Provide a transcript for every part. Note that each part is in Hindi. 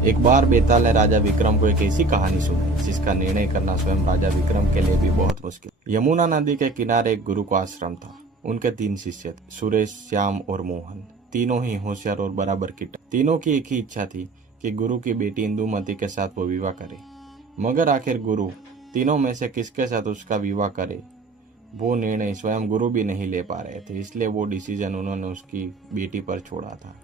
एक बार बेताल ने राजा विक्रम को एक ऐसी कहानी सुनाई जिसका निर्णय करना स्वयं राजा विक्रम के लिए भी बहुत मुश्किल। यमुना नदी के किनारे एक गुरु का आश्रम था। उनके 3 शिष्य थे, सुरेश, श्याम और मोहन। तीनों ही होशियार और बराबर की तीनों की एक ही इच्छा थी कि गुरु की बेटी इंदुमती के साथ वो विवाह करे। मगर आखिर गुरु तीनों में से किसके साथ उसका विवाह करे, वो निर्णय स्वयं गुरु भी नहीं ले पा रहे थे। इसलिए वो डिसीजन उन्होंने उसकी बेटी पर छोड़ा था।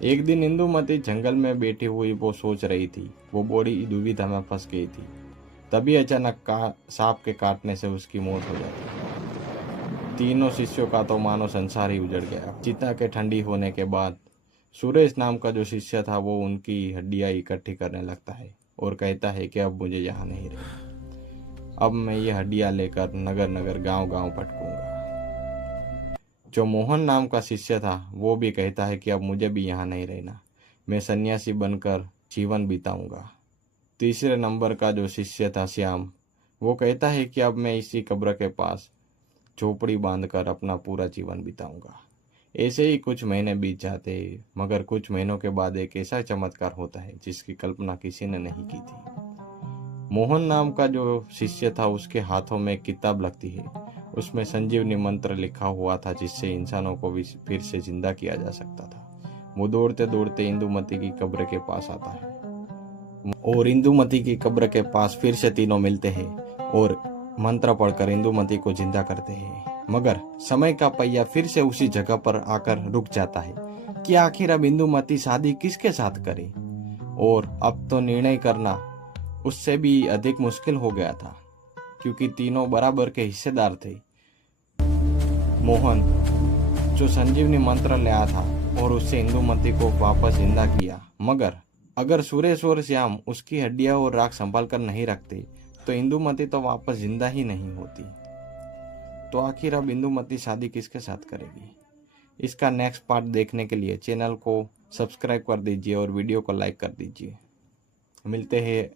एक दिन इंदुमती जंगल में बैठी हुई वो सोच रही थी। वो बड़ी दुविधा में फंस गई थी। तभी अचानक सांप के काटने से उसकी मौत हो जाती। तीनों शिष्यों का तो मानो संसार ही उजड़ गया। चिता के ठंडी होने के बाद सुरेश नाम का जो शिष्य था वो उनकी हड्डियां इकट्ठी करने लगता है और कहता है कि अब मुझे यहाँ नहीं रहना। अब मैं ये हड्डियां लेकर नगर नगर गांव गांव भटकूंगा। जो मोहन नाम का शिष्य था वो भी कहता है कि अब मुझे भी यहाँ नहीं रहना, मैं सन्यासी बनकर जीवन बिताऊंगा। तीसरे नंबर का जो शिष्य था श्याम, वो कहता है कि अब मैं इसी कब्र के पास झोपड़ी बांधकर अपना पूरा जीवन बिताऊंगा। ऐसे ही कुछ महीने बीत जाते हैं, मगर कुछ महीनों के बाद एक ऐसा चमत्कार होता है जिसकी कल्पना किसी ने नहीं की थी। मोहन नाम का जो शिष्य था उसके हाथों में एक किताब लगती है। उसमें संजीवनी मंत्र लिखा हुआ था जिससे इंसानों को भी फिर से जिंदा किया जा सकता था। वो दौड़ते दौड़ते इंदुमती की कब्र के पास आता है और इंदुमती की कब्र के पास फिर से तीनों मिलते हैं और मंत्र पढ़कर इंदुमती को जिंदा करते हैं। मगर समय का पहिया फिर से उसी जगह पर आकर रुक जाता है कि आखिर अब इंदुमती शादी किसके साथ करे। और अब तो निर्णय करना उससे भी अधिक मुश्किल हो गया था, क्योंकि तीनों बराबर के हिस्सेदार थे। मोहन जो संजीवनी मंत्र लाया था और उससे इंदुमती को वापस जिंदा किया, मगर अगर सुरेश और श्याम उसकी हड्डियां और राख संभाल कर नहीं रखते तो इंदुमती तो वापस जिंदा ही नहीं होती। तो आखिर अब इंदुमती शादी किसके साथ करेगी? इसका नेक्स्ट पार्ट देखने के लिए चैनल को सब्सक्राइब कर दीजिए और वीडियो को लाइक कर दीजिए। मिलते हैं